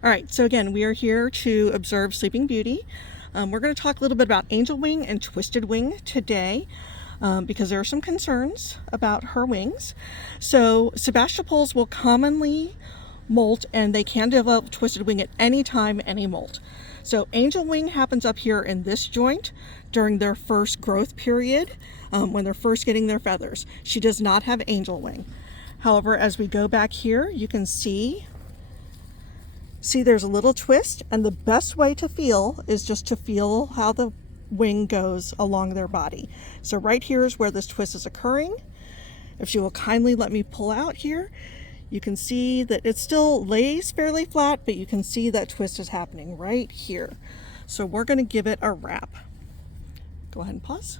All right, so again, we are here to observe Sleeping Beauty. We're going to talk a little bit about angel wing and twisted wing today because there are some concerns about her wings. So Sebastopols will commonly molt, and they can develop twisted wing at any time, any molt. So angel wing happens up here in this joint during their first growth period, when they're first getting their feathers. She does not have angel wing. However, as we go back here, you can see there's a little twist, and the best way to feel is just to feel how the wing goes along their body. So right here is where this twist is occurring. If you will kindly let me pull out here, you can see that it still lays fairly flat, but you can see that twist is happening right here. So we're going to give it a wrap. Go ahead and pause.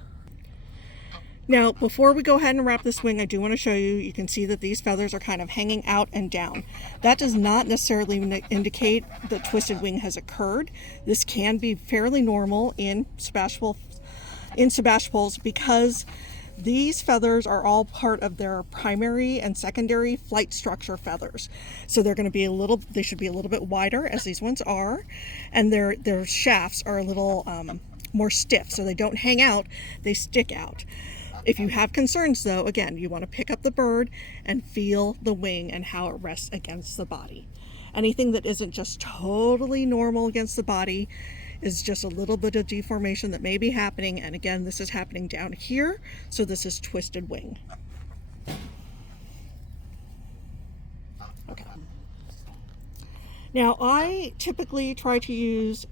Now, before we go ahead and wrap this wing, I do want to show you, you can see that these feathers are kind of hanging out and down. That does not necessarily indicate that twisted wing has occurred. This can be fairly normal in Sebastopols because these feathers are all part of their primary and secondary flight structure feathers. So they're going to be they should be a little bit wider, as these ones are, and their shafts are a little more stiff, so they don't hang out, they stick out. If you have concerns though, again, you want to pick up the bird and feel the wing and how it rests against the body. Anything that isn't just totally normal against the body is just a little bit of deformation that may be happening. And again, this is happening down here, so this is twisted wing. Okay. Now, I typically try to use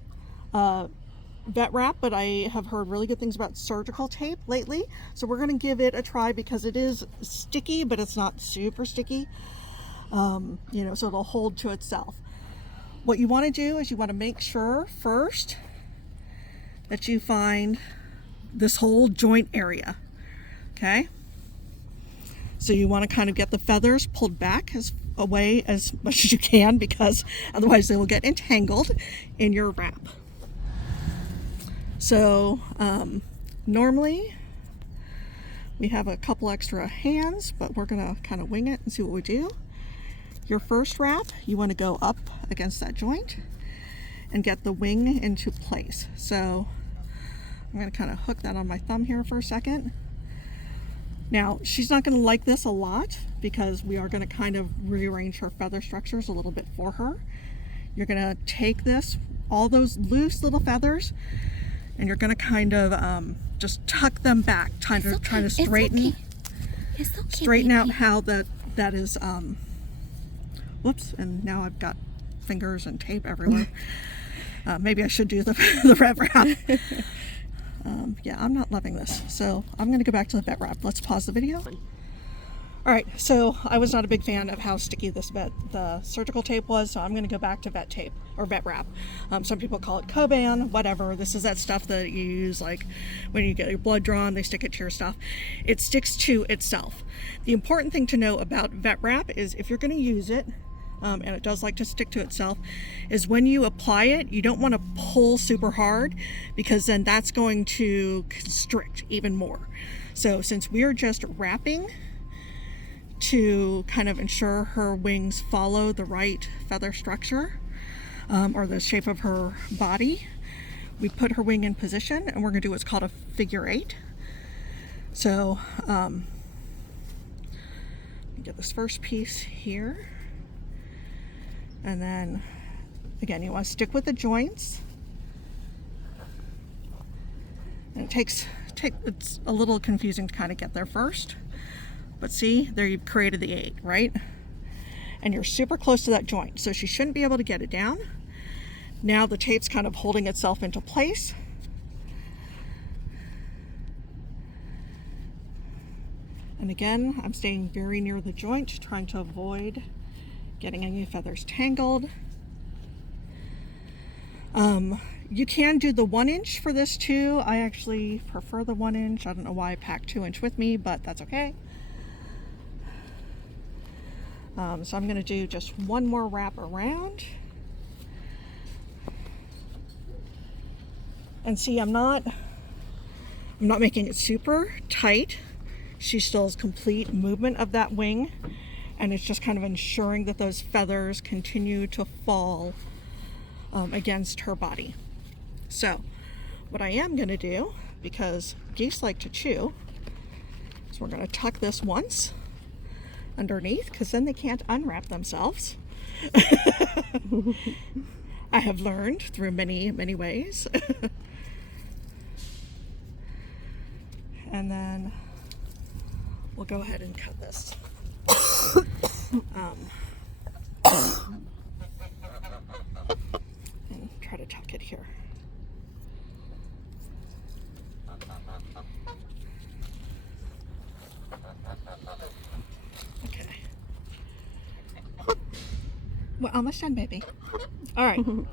vet wrap, but I have heard really good things about surgical tape lately, so we're going to give it a try because it is sticky, but it's not super sticky, so it'll hold to itself. What you want to do is you want to make sure first that you find this whole joint area. Okay, so you want to kind of get the feathers pulled back away as much as you can, because otherwise they will get entangled in your wrap. So normally we have a couple extra hands, but we're going to kind of wing it and see what we do. Your first wrap, you want to go up against that joint and get the wing into place. So I'm going to kind of hook that on my thumb here for a second. Now, she's not going to like this a lot because we are going to kind of rearrange her feather structures a little bit for her. You're going to take all those loose little feathers, and you're going to kind of just tuck them back, trying to straighten out how that is. Whoops! And now I've got fingers and tape everywhere. Maybe I should do the vet wrap. Yeah, I'm not loving this, so I'm going to go back to the vet wrap. Let's pause the video. All right, so I was not a big fan of how sticky the surgical tape was, so I'm going to go back to vet tape or vet wrap. Some people call it Coban, whatever. This is that stuff that you use like when you get your blood drawn, they stick it to your stuff. It sticks to itself. The important thing to know about vet wrap is if you're going to use it, and it does like to stick to itself, is when you apply it, you don't want to pull super hard because then that's going to constrict even more. So since we are just wrapping to kind of ensure her wings follow the right feather structure or the shape of her body, we put her wing in position, and we're going to do what's called a figure 8. So get this first piece here, and then again you want to stick with the joints, and it's a little confusing to kind of get there first. But see, there you've created the 8, right? And you're super close to that joint, so she shouldn't be able to get it down. Now the tape's kind of holding itself into place. And again, I'm staying very near the joint, trying to avoid getting any feathers tangled. You can do the 1 inch for this too. I actually prefer the 1 inch. I don't know why I packed 2 inch with me, but that's okay. So I'm going to do just one more wrap around. And see, I'm not making it super tight. She still has complete movement of that wing, and it's just kind of ensuring that those feathers continue to fall against her body. So what I am going to do, because geese like to chew, is we're going to tuck this once underneath, because then they can't unwrap themselves. I have learned through many ways. And then we'll go ahead and cut this. And try to tuck it here. Okay. We're almost done, baby. All right. We're going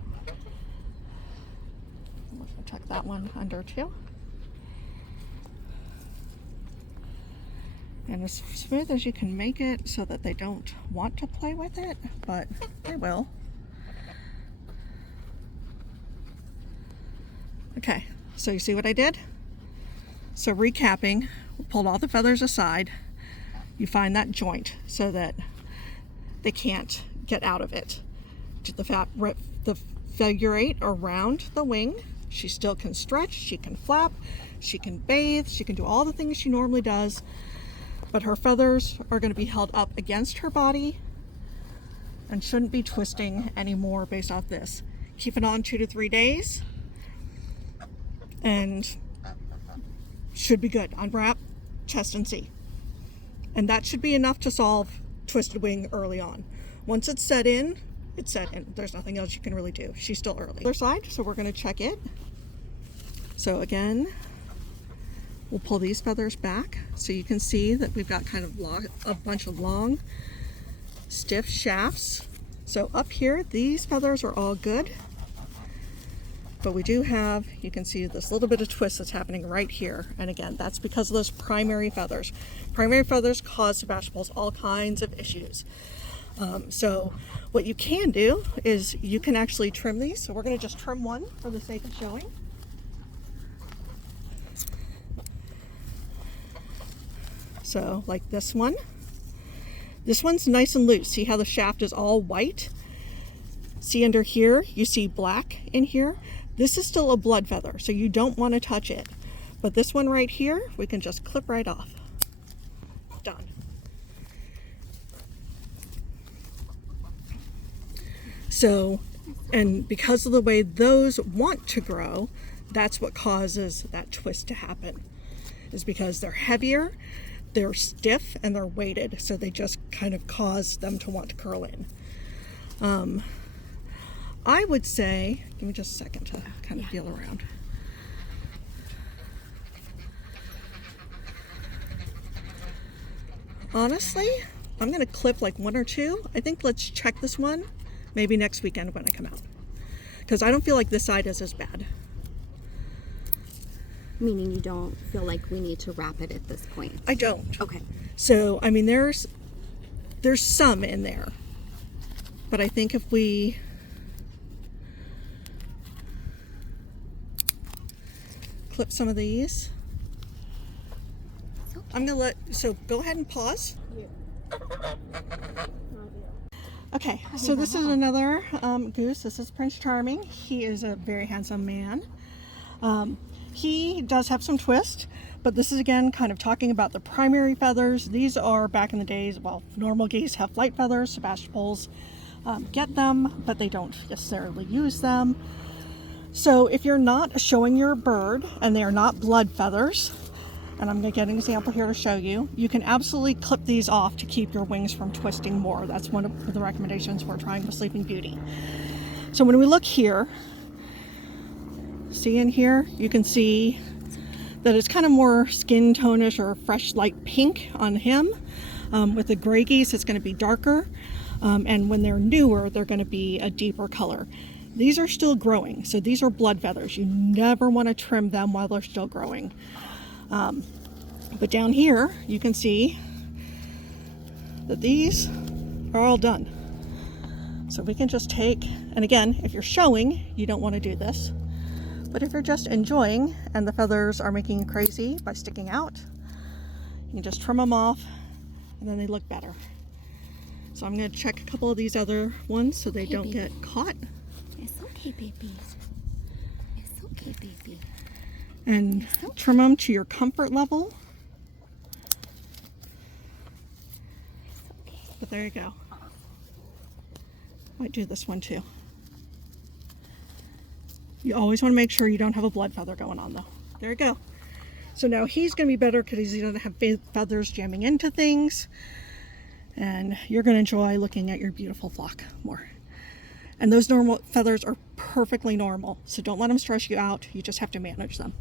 to tuck that one under too. And as smooth as you can make it so that they don't want to play with it, but they will. Okay, so you see what I did? So recapping, we pulled all the feathers aside. You find that joint so that they can't get out of it. The figure eight around the wing, she still can stretch, she can flap, she can bathe, she can do all the things she normally does, but her feathers are going to be held up against her body and shouldn't be twisting anymore based off this. Keep it on 2 to 3 days and should be good. Unwrap, test and see. And that should be enough to solve twisted wing early on. Once it's set in, it's set in. There's nothing else you can really do. She's still early. Other side, so we're going to check it. So again, we'll pull these feathers back so you can see that we've got kind of a bunch of long, stiff shafts. So up here, these feathers are all good. But we do have, you can see this little bit of twist that's happening right here. And again, that's because of those primary feathers. Primary feathers cause Sebastopols all kinds of issues. So what you can do is you can actually trim these. So we're going to just trim one for the sake of showing. So like this one. This one's nice and loose. See how the shaft is all white? See under here, you see black in here? This is still a blood feather, so you don't want to touch it. But this one right here, we can just clip right off. Done. So, and because of the way those want to grow, that's what causes that twist to happen. Is because they're heavier, they're stiff, and they're weighted, so they just kind of cause them to want to curl in. I would say, give me just a second to kind of feel around. Honestly, I'm going to clip like 1 or 2. I think let's check this one maybe next weekend when I come out. Because I don't feel like this side is as bad. Meaning you don't feel like we need to wrap it at this point? I don't. Okay. So, I mean, there's some in there. But I think if we clip some of these. I'm gonna so go ahead and pause. Okay, so this is another goose. This is Prince Charming. He is a very handsome man. He does have some twist, but this is again kind of talking about the primary feathers. These are back in the days, well, normal geese have flight feathers. Sebastopols get them, but they don't necessarily use them. So if you're not showing your bird and they are not blood feathers, and I'm going to get an example here to show you, you can absolutely clip these off to keep your wings from twisting more. That's one of the recommendations for trying the Sleeping Beauty. So when we look here, see in here, you can see that it's kind of more skin tonish or fresh light pink on him. With the gray geese, it's going to be darker. And when they're newer, they're going to be a deeper color. These are still growing, so these are blood feathers. You never want to trim them while they're still growing. But down here, you can see that these are all done. So we can just take, and again, if you're showing, you don't want to do this. But if you're just enjoying and the feathers are making you crazy by sticking out, you can just trim them off and then they look better. So I'm going to check a couple of these other ones so they don't get caught. It's okay, baby. It's okay, baby. And trim them to your comfort level. Okay. But there you go. Might do this one too. You always want to make sure you don't have a blood feather going on though. There you go. So now he's going to be better because he doesn't have feathers jamming into things. And you're going to enjoy looking at your beautiful flock more. And those normal feathers are perfectly normal. So don't let them stress you out. You just have to manage them.